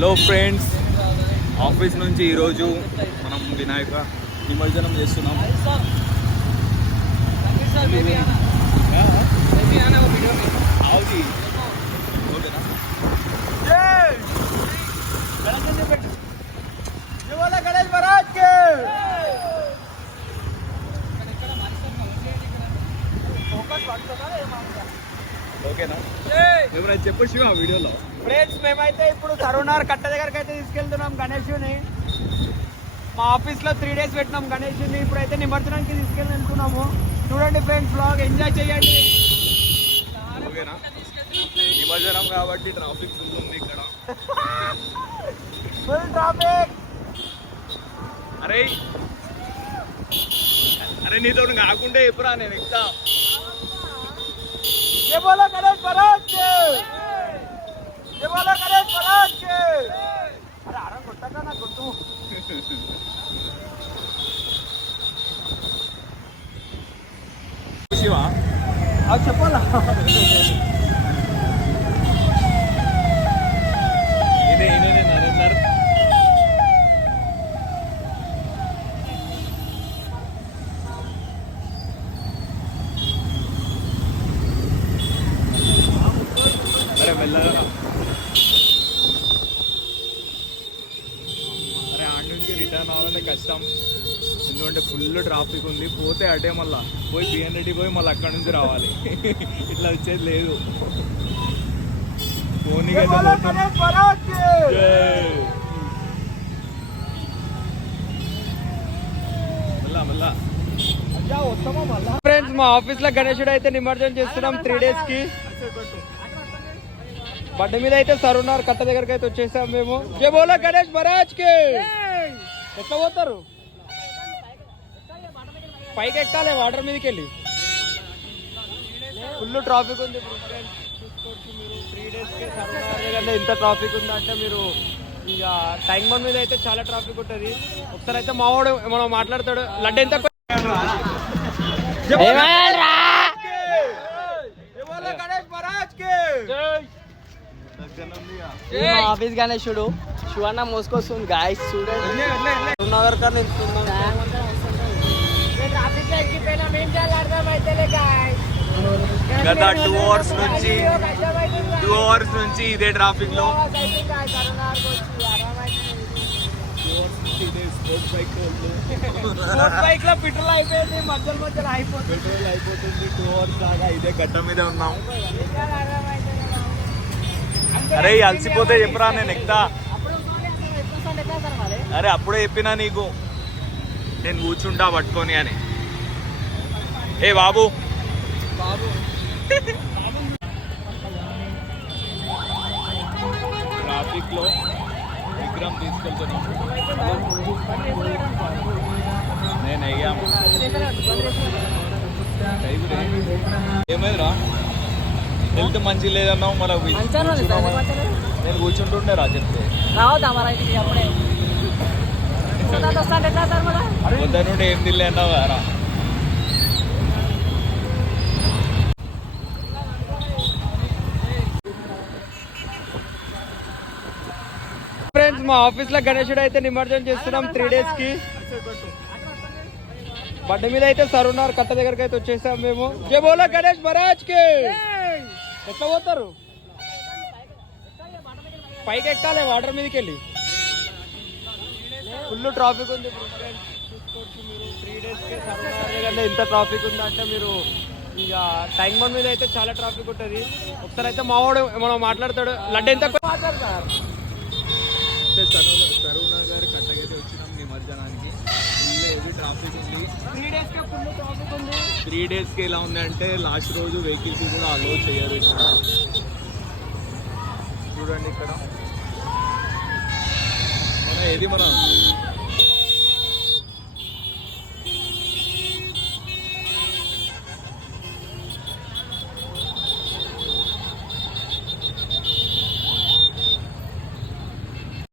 Hello friends, office నుంచి ఈరోజు మనం వినాయక నిమజ్జనం చేస్తున్నాం. ఓకేనా? ఏమైనా చెప్పొచ్చు ఆ వీడియోలో. ఫ్రెండ్స్, మేమైతే ఇప్పుడు సరూనార్ కట్ట దగ్గరికి అయితే తీసుకెళ్తున్నాం గణేష్ని. మా ఆఫీస్లో 3 days పెట్టినాం గణేష్ని. ఇప్పుడైతే నిమజ్జనానికి వెళ్తున్నాము. చూడండి ఫ్రెండ్స్, బ్లాగ్ ఎంజాయ్ చేయండి. ఓకేనా? నిమజ్జనం కాబట్టి ట్రాఫిక్ ఫుల్ ఉంది ఇక్కడ. Full traffic. అరే అరే నీతో కాకుంటే ఎప్పుడా నేను ఎక్కుతా. ये बोलो गणेश महाराज के, ये बोलो गणेश महाराज के. अरे आराम కొట్టక నా కొట్టు. శివా అది చెప్పాలా? ఇదే నరేందర్. అరే మెల్లగా. అరే ఆడ నుంచి రిటర్న్ అవ్వాలంటే కష్టం, ఎందుకంటే ఫుల్ ట్రాఫిక్ ఉంది. పోతే అటే మళ్ళా పోయి బిఎన్ రెడ్డి పోయి మళ్ళీ అక్కడ నుంచి రావాలి. ఇట్లా వచ్చేది లేదు. ఫ్రెండ్స్, మా ఆఫీస్ లో గణేశుడు అయితే నిమజ్జనం చేస్తున్నాం 3 days కి. బండి మీద అయితే సరూనార్ కట్ట దగ్గరికి అయితే వచ్చేసాం మేము. జై బోలో గణేష్ మహారాజ్ కి. ఎట్లా పోతారు? పైకి ఎక్కాలి వాటర్ మీదకి వెళ్ళి. ఫుల్ ట్రాఫిక్ ఉంది చూసుకోవచ్చు మీరు. 3 days కి సరూనార్ దగ్గర ఇంత ట్రాఫిక్ ఉందంటే మీరు ఇక టైం బౌండ్ మీద అయితే చాలా ట్రాఫిక్ ఉంటుంది. ఒకసారి అయితే మావాడు మనం మాట్లాడతాడు. లడ్డు ఎంత ఆఫీస్ గణేశుడు శివన్న మోసుకొస్తుంది గాయస్. చూడండి నగర్ కన్నా గత 2 hours నుంచి ఇదే ట్రాఫిక్ లో. బైక్ లో పెట్రోల్ అయిపోయింది, మధ్యలో అయిపోతుంది. పెట్రోల్ అయిపోతుంది. 2 hours దాకా ఇదే గట్ట మీద ఉన్నాం. అరే అలసిపోతే చెప్పరా, నేను ఎక్కుతా. అరే అప్పుడే చెప్పినా నీకు, నేను కూర్చుంటా పట్టుకొని అని. ఏ బాబు ట్రాఫిక్ లో విగ్రహం తీసుకెళ్తున్నాం. నేను అయ్యాము. ఏమైందిరా? హెల్త్ మంచి లేదన్నావు మళ్ళీ. నేను కూర్చుంటుండే రా చెప్తే. పొద్దు నుండి ఏం తిల్లే అన్నావు రా. ఫ్రెండ్స్, మా ఆఫీస్ లో గణేశుడు అయితే నిమజ్జనం చేస్తున్నాం 3 days కి. బండి మీద అయితే సరూనార్ కట్ట దగ్గరికి అయితే వచ్చేసాం మేము. జై బోలో గణేష్ మహారాజ్ కి. ఎట్లా పోతారు? పైకి ఎక్కాలి వాటర్ మీదకి వెళ్ళి. ఫుల్ ట్రాఫిక్ ఉంది చూసుకోవచ్చు మీరు. 3 days కి సరూనార్ దగ్గర ఇంత ట్రాఫిక్ ఉందంటే మీరు ఇక టైం బౌండ్ మీద అయితే చాలా ట్రాఫిక్ ఉంటుంది. ఒకసారి అయితే మావాడు మనం మాట్లాడతాడు. లడ్డు ఎంత మాట్లాడతారు? సరూనగర్ కట్టగిరి వచ్చినాం నిమజ్జనానికి. ఫుల్ హెవీ ట్రాఫిక్ ఉంది. 3 days కి ఫుల్ ట్రాఫిక్ ఉంది. 3 days కి ఎలా ఉంది అంటే లాస్ట్ రోజు వెహికల్స్ కూడా అలో చేయరు. చూడండి ఇక్కడ ఏది మన